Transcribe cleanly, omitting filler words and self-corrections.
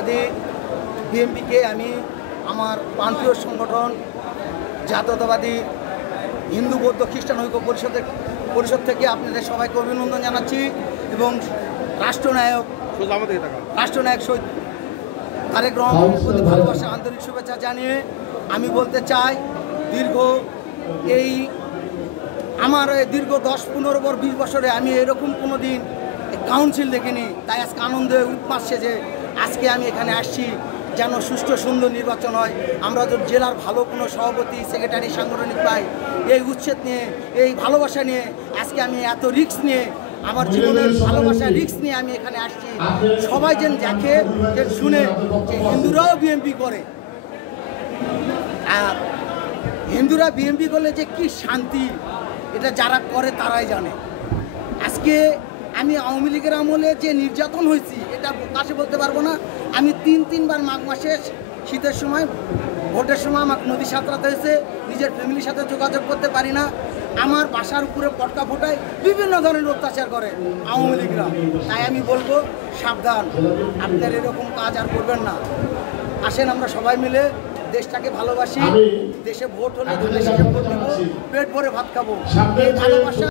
জাতীয়তাবাদী বিএনপিকে আমি আমার প্রান্তীয় সংগঠন জাতীয়তাবাদী হিন্দু বৌদ্ধ খ্রিস্টান ঐক্য পরিষদ থেকে আপনাদের সবাইকে অভিনন্দন জানাচ্ছি এবং রাষ্ট্রনায়ক শহীদ তারেক রহমানের প্রতি ভালোবাসা আন্তরিক শুভেচ্ছা জানিয়ে আমি বলতে চাই আমার দীর্ঘ 10-15 বছরে আমি এরকম কোনো দিন কাউন্সিল দেখিনি। তাই আজকে আনন্দে উৎমাসছে যে আজকে আমি এখানে আসছি যেন সুষ্ঠু সুন্দর নির্বাচন হয়। আমরা তো জেলার ভালো কোনো সভাপতি সেক্রেটারি সাংগঠনিক পাই, এই উচ্ছেদ নিয়ে এই ভালোবাসা নিয়ে আজকে আমি এত রিস্ক নিয়ে আমার জীবনের ভালোবাসা রিস্ক নিয়ে আমি এখানে আসছি। সবাই যেন দেখে যে শুনে যে হিন্দুরাও বিএনপি করে, আর হিন্দুরা বিএনপি করলে যে কি শান্তি এটা যারা করে তারাই জানে। আজকে আমি আওয়ামী লীগের আমলে যে নির্যাতন হয়েছি এটা কাছে বলতে পারবো না। আমি তিনবার মাঘ মাসে শীতের সময় ভোটের সময় আমাকে নদী সাঁতরাতে হয়েছে, নিজের ফ্যামিলির সাথে যোগাযোগ করতে পারি না, আমার বাসার উপরে পটকা ফোটায়, বিভিন্ন ধরনের অত্যাচার করে আওয়ামী লীগরা। তাই আমি বলবো সাবধান, আপনার এরকম কাজ আর করবেন না। আসেন আমরা সবাই মিলে দেশটাকে ভালোবাসি, দেশে ভোট হলে দেশে ভোট দেবো, পেট ভরে ভাত খাবো, এই ভালোবাসা